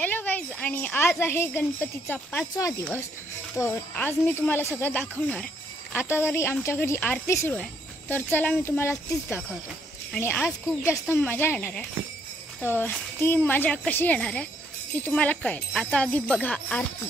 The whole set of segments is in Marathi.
हॅलो गाईज, आणि आज आहे गणपतीचा 5वा दिवस. तर आज मी तुम्हाला सगळं दाखवणार. आता जरी आमच्या घरी आरती सुरू आहे तर चला मी तुम्हाला तीच दाखवतो. आणि आज खूप जास्त मजा येणार आहे. तर ती मजा कशी येणार आहे ती तुम्हाला कळेल. आता आधी बघा आरती.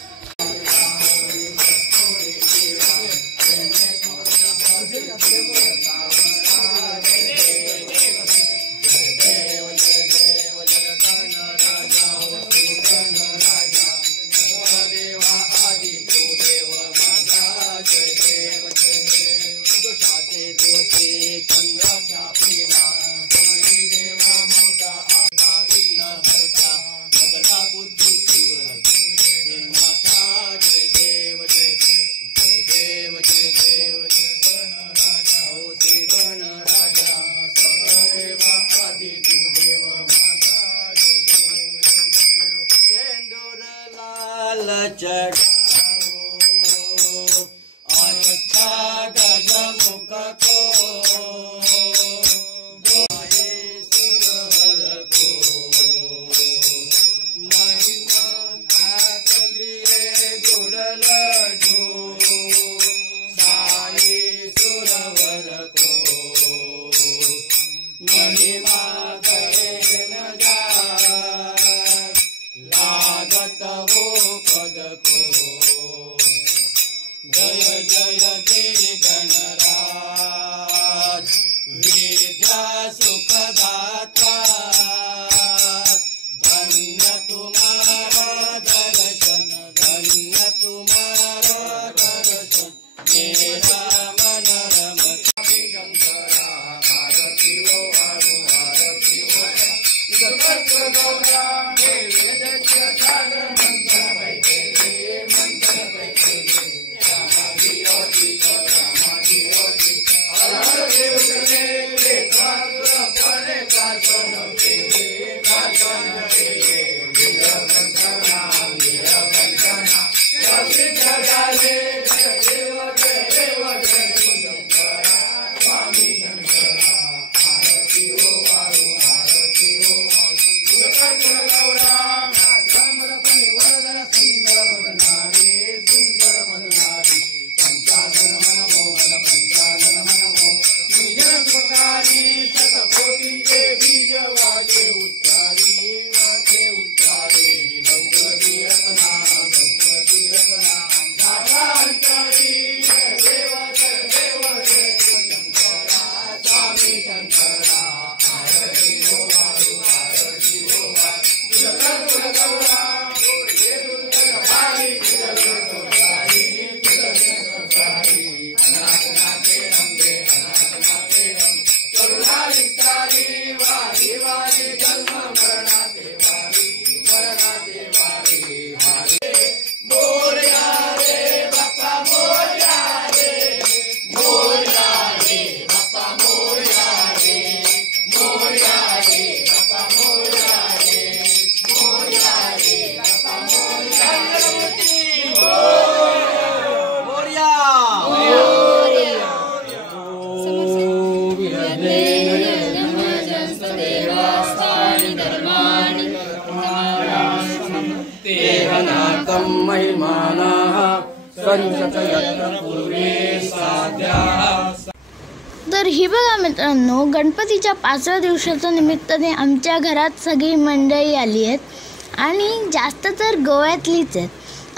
तर ही बघा मित्रांनो, गणपतीच्या 5व्या दिवसाच्या निमित्ताने आमच्या घरात सगळी मंडळी आली आहेत आणि जास्त तर गोव्यातलीच आहेत.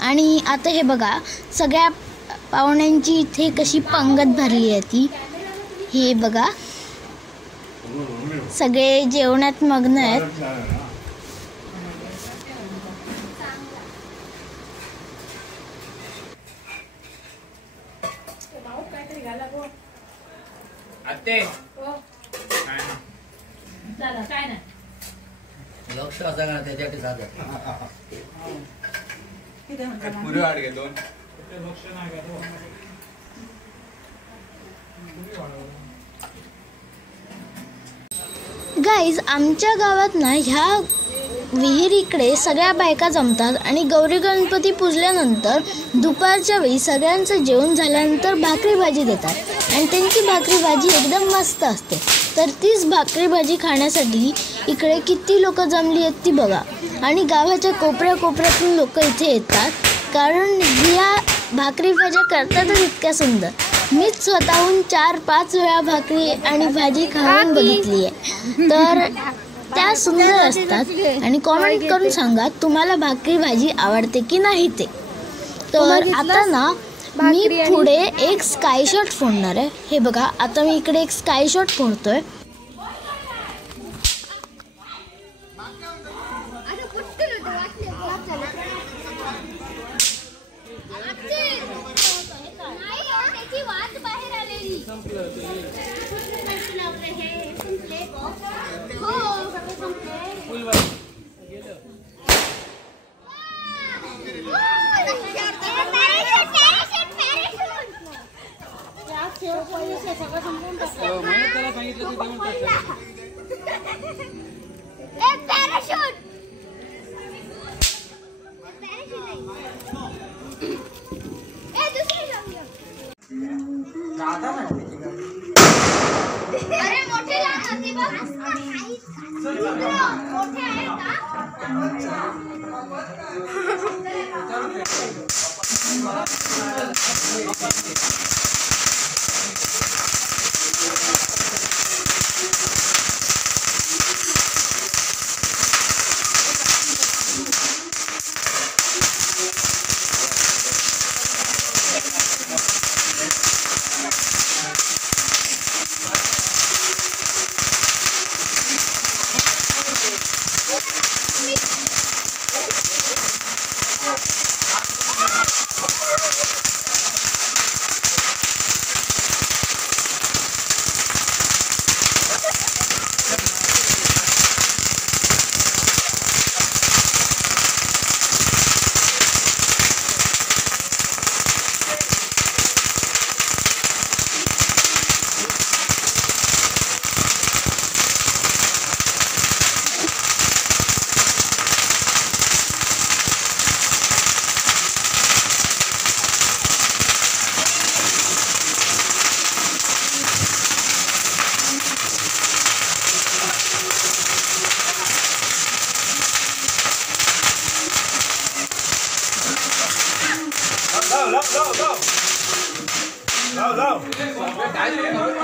आणि आता हे बघा, सगळ्या पाहुण्यांची इथे कशी पंगत भरली आहे ती. हे बघा, सगळे जेवणात मग्न आहेत. आते काय ना लक्ष असा का त्याच्यासाठी साधं पुरे आड घे दोन लक्ष नाही गाईज, आमच्या गावात ना ह्या विहिरीकडे सगळ्या बायका जमतात आणि गौरी गणपती पूजल्यानंतर दुपारच्या वेळी सगळ्यांचं जेवण झाल्यानंतर भाकरी भाजी देतात आणि त्यांची भाकरी भाजी एकदम मस्त असते. तर तीच भाकरी भाजी खाण्यासाठी इकडे किती लोक जमली आहेत ती बघा. आणि गावाच्या कोपऱ्या कोपऱ्यातून लोक इथे येतात, कारण ह्या भाकरी भाज्या करतातच इतक्या सुंदर. मीच स्वतःहून 4-5 वेळा भाकरी आणि भाजी खाऊन बघितली आहे, तर त्या सुंदर असतात. आणि कॉमेंट करून सांगा तुम्हाला भाकरी भाजी आवडते की नाही ते. तर आता ना मी पुढे एक स्काय शॉट फोडणार आहे. हे बघा, आता मी इकडे एक स्काय शॉट फोडतोय.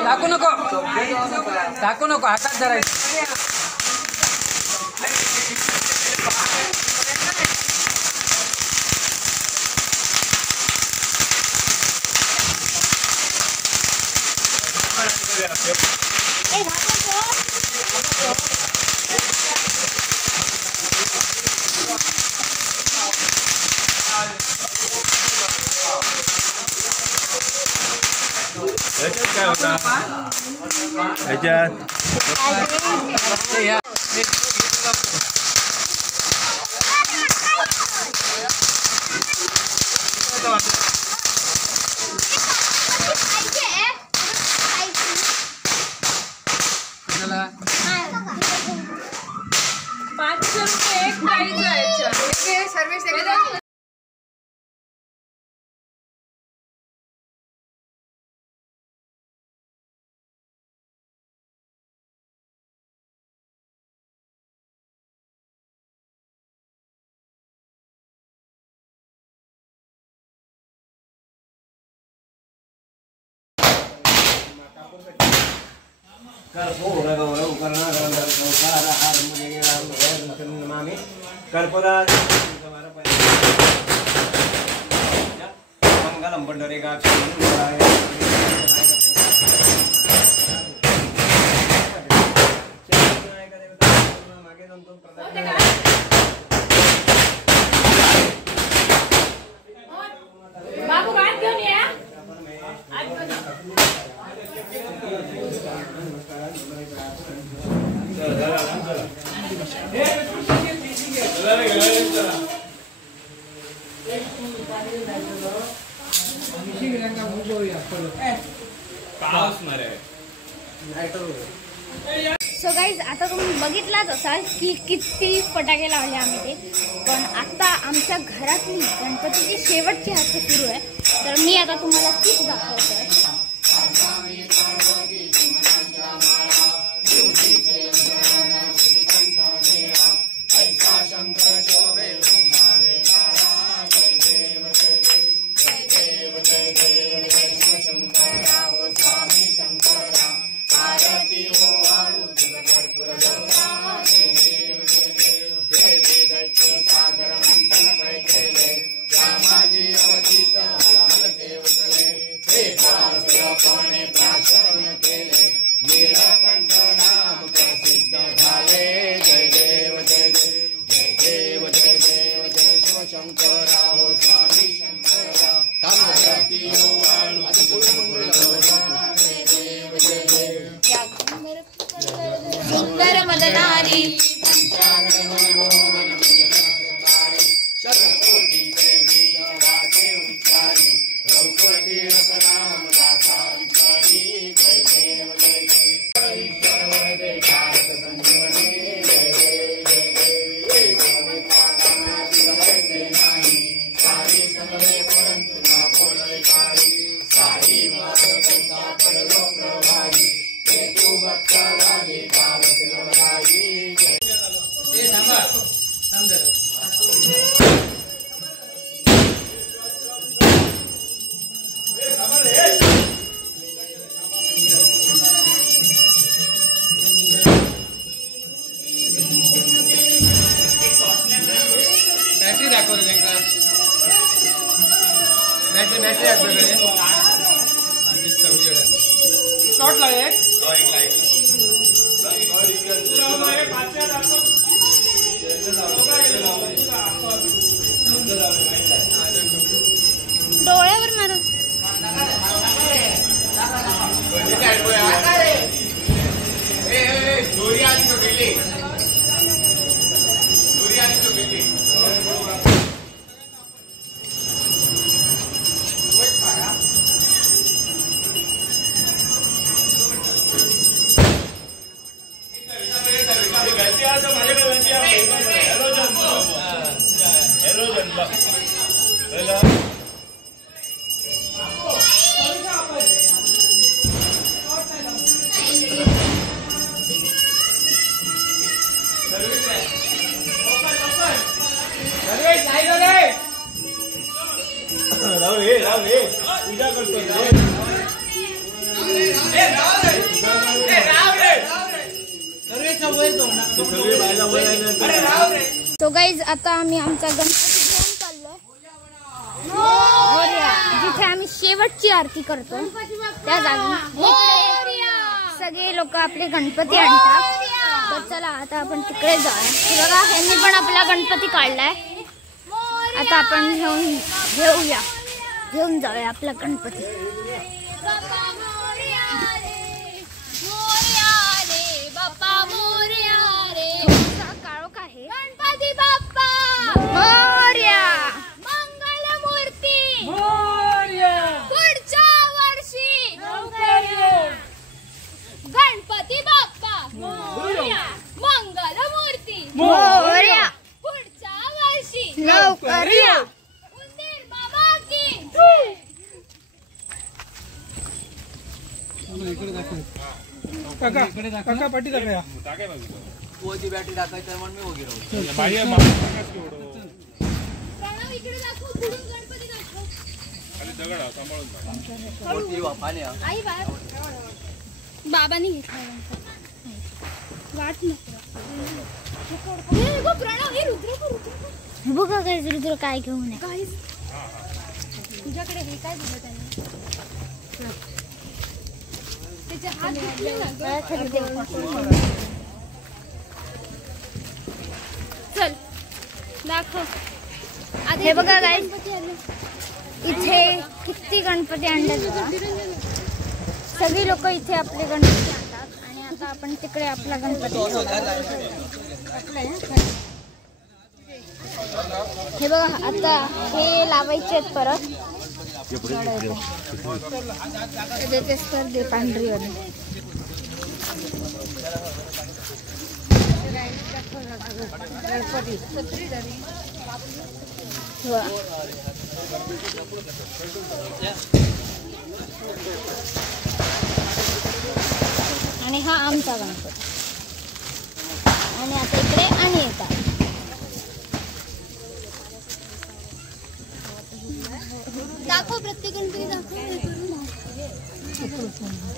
टाकू नको, टाकू नको, हातात धरायचं. काय होता ह्याच्यात ₹500 एक प्राइस आहे सर्विस. मंगलम पंडरीका बाबू भात घेऊन या. सो गाईज, आता तुम्ही बघितलाच असाल की किती फटाके लावले आम्ही ते. पण आता आमच्या घरातली गणपतीची शेवटची आरती सुरू आहे, तर मी आता तुम्हाला तीच दाखवते. शंकर सुंदर मदनारी बॅटरी दाखवली त्यांना बॅटरी आपल्याकडे शॉर्ट लागेल डोळ्यावर मारून पूजा करतो तो गाईज आता आम्ही आमचा गणपती घेऊन चाललोय जिथे आम्ही शेवटची आरती करतो त्या जागी सगळे लोक आपले गणपती आणतात. तर चला आता आपण तिकडे जाऊया. बघा ह्यांनी पण आपला गणपती काढलाय. आता आपण घेऊन जाऊया आपला गणपती. काळोख आहे. गणपती बाप्पा मोरया. मंगलमूर्ती मोरया. पुढच्या वर्षी गणपती बाप्पा मोरया. मंगलमूर्ती मोरया. पुढच्या वर्षी लवकर या. उंदीर बाबा की काका पाठी दाखवूया. ती बॅटरी दाखवायची म्हणून मी वगैरे प्रणव इकडे दाखव. पुढून गणपती दाखव. आई बाबांनी घेतला वाट नको. प्रणव हे रुद्र बघा काय रुद्र काय घेऊन आहे. तुझ्याकडे हे काय दिलं त्याने. त्याचे हात घेतले ना. चल दाखव. हे बघा गाईस इथे किती गणपती आणतात. सगळी लोक इथे आपले गणपती आणतात आणि आता आपण तिकडे आपला गणपती. हे बघा आता हे लावायचे आहेत परत. दे पांढरी वाली. आणि हा आमचा गणपती. आणि आता इकडे आणि येतात. दाखव प्रत्येक गणपती दाखव.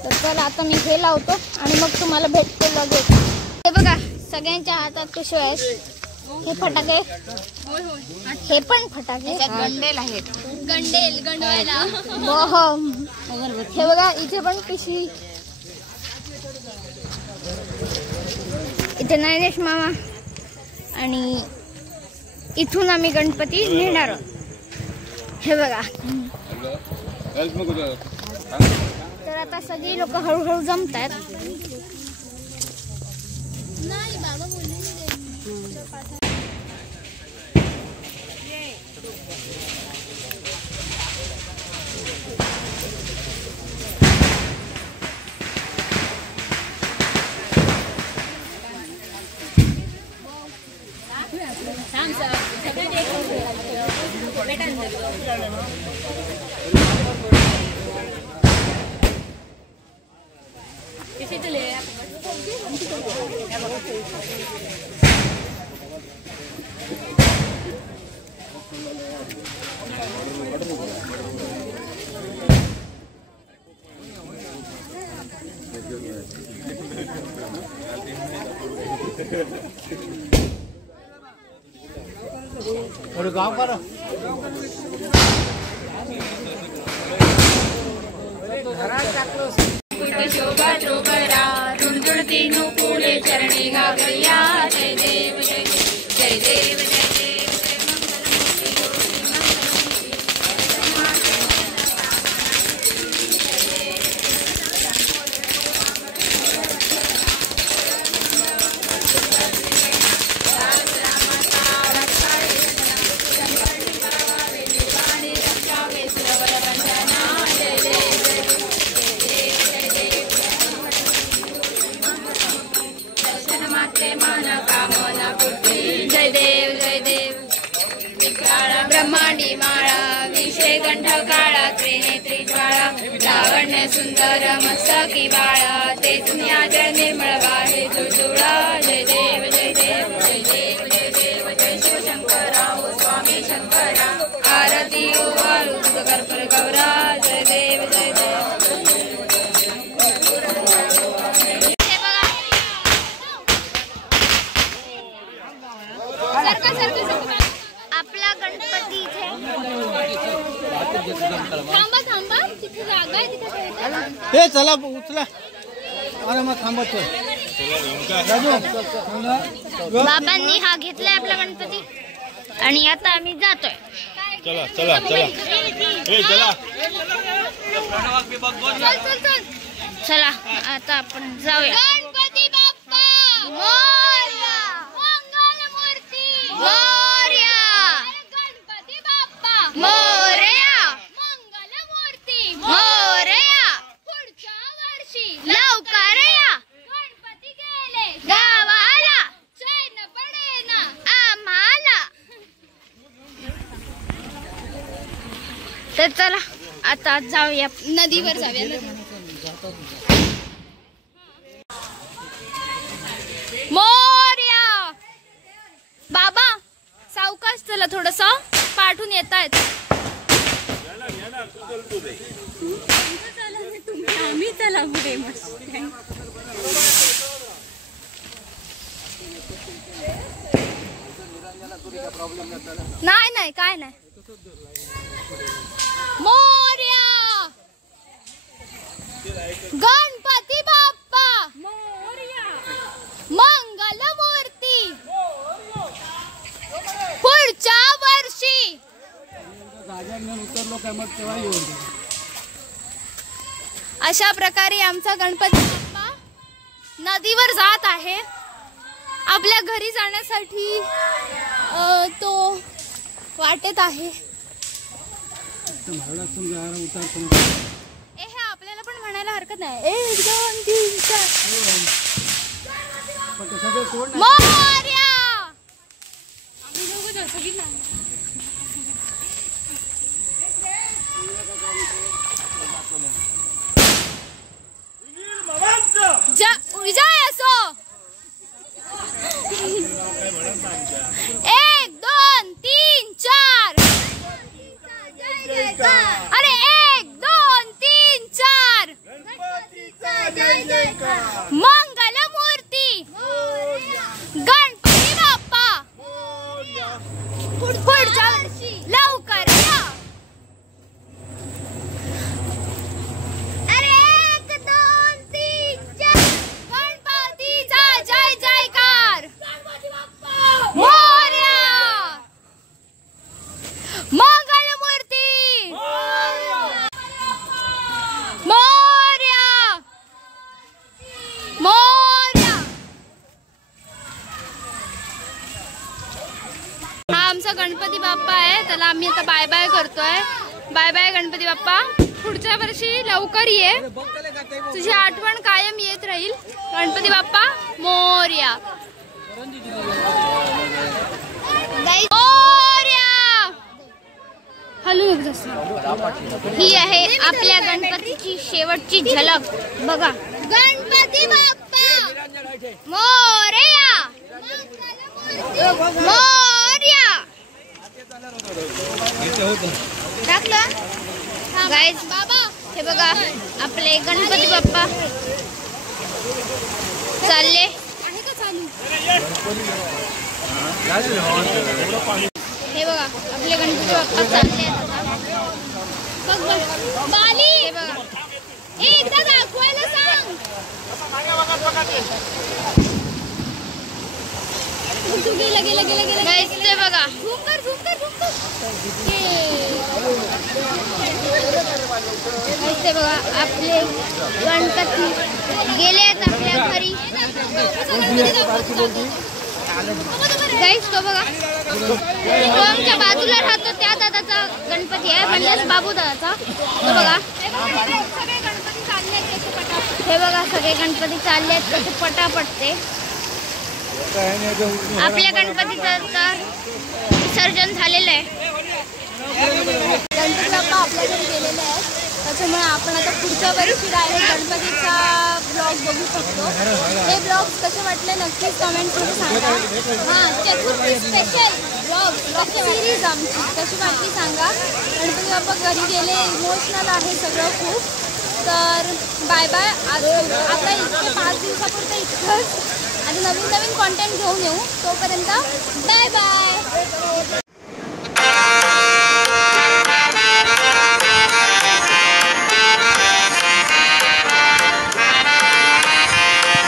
तर चला आता मी हे लावतो आणि मग तुम्हाला भेटतो लगेच. हे बघा सगळ्यांच्या हातात कसे आहेत हे फटाके. हे पण फटाके गंडेल आहेत. गंडवायला बॉम्ब. हे बघा इथे पण पिशवी. इथे नयनेश मामा आणि इथून आम्ही गणपती नेणार आहोत. हे बघा. तर आता सगळी लोक हळूहळू जमतात. गाँव पर शोभा शोभरा झुणझुणती नुपुले चरणी घागरिया. जय देव जय देव जय देव जय देव. ब्रह्मांडी माळा विषय कंठ काळा त्रिनेत्री ज्वाळा लावण्य सुंदर मस्तकी बाळा ते दुनिया जळ निर्मळ वाहे तुळतुळा. जय देव जय देव जय देव जय देव जय शिवशंकरा ओ स्वामी शंकरा. आरती ओ आरुद कर्पूर गौरा. जय देव जय देव. आपला गणपती इथे. थांबा थांबा, तिथे जागा आहे, तिथे ठेवतात. हे चला उचला. अरे मग थांबतो. बाबांनी हा घेतलाय आपला गणपती आणि आता आम्ही जातोय. चला चला चला हे चला. चला आता आपण जाऊया. गणपती बाप्पा मोरया. मंगलमूर्ती मोरया. गणपती बाप्पा मोरया. मंगलमूर्ती मोरया. पुढच्या वर्षी लवकर या. गणपती गेले गावाला. चैन पडेना आम्हाला. तर चला आता जाऊया, नदीवर जाऊया. मोरया. बाबा सावकाश चला, थोडस पाठून येत आहेत. नाही नाही काय नाही. मोरया. गणपती बाप्पा मोरया. मंगलमूर्ती पुढच्या वर्षी. अशा प्रकारे आमचा गणपती बाप्पा नदीवर जात आहे. आपल्या घरी जाण्यासाठी तो वाटेत आहे. हे आपल्याला पण म्हणायला हरकत नाही. 1 2 3 4 मोरया. विजय असो. 1 2 3 4. अरे 1 2 3 4. मंगलमूर्ती गणपती बाप्पा पुढच्या वर्षी लवकर या. अरे 1 2 3 4. गणपतीचा जय जयकार. मोरया. बाप्पा आहे, त्याला आम्ही आता बाय बाय करतोय. बाय बाय गणपती बाप्पा, पुढच्या वर्षी लवकर ये, तुझी आठवण कायम येत राहील. गणपती बाप्पा मोरया. हलू ही आहे आपल्या गणपतीची शेवटची झलक बघा. गणपती बाप्पा मोरया मोरया. टाकलं गाईज. हे बघा आपले गणपती बाप्पा चालले. हे बघा आपले गणपती बाप्पा चालले. बघ बघ बाली. हे बघा एकदा दाखवायला सांग. गेलं गेलं गेलं गेलं गाईस. ते बघा झूम कर झूम कर झूम कर. ते बघा आपले गणपती गेलेत आपल्या घरी. गाईस तो बघा तो आमच्या बाजूला राहतो त्या दादाचा गणपती आहे, म्हणजेच बाबू दादाचा. तो बघा हे बघा सगळे गणपती चालले आहेत कसे पटापटते. आपल्या गणपतीचं तर विसर्जन झालेलं आहे. गणपती बाप्पा आपल्या घरी गेलेले आहेत, त्याच्यामुळे आपण आता पुढच्या वर्षी डायरेक्ट गणपतीचा ब्लॉग बघू शकतो. हे ब्लॉग कसे वाटले नक्कीच कमेंट्समध्ये सांगा. हां चतुर्थी स्पेशल ब्लॉग सिरीज आमची कशी वाटली सांगा. गणपती बाप्पा घरी गेले, इमोशनल आहे सगळं खूप. तर बाय बाय. आज आता इतके 5 दिवसापुरतं इतकंच. आणि नवीन नवीन कॉन्टेंट घेऊन येऊ. तोपर्यंत बाय बाय.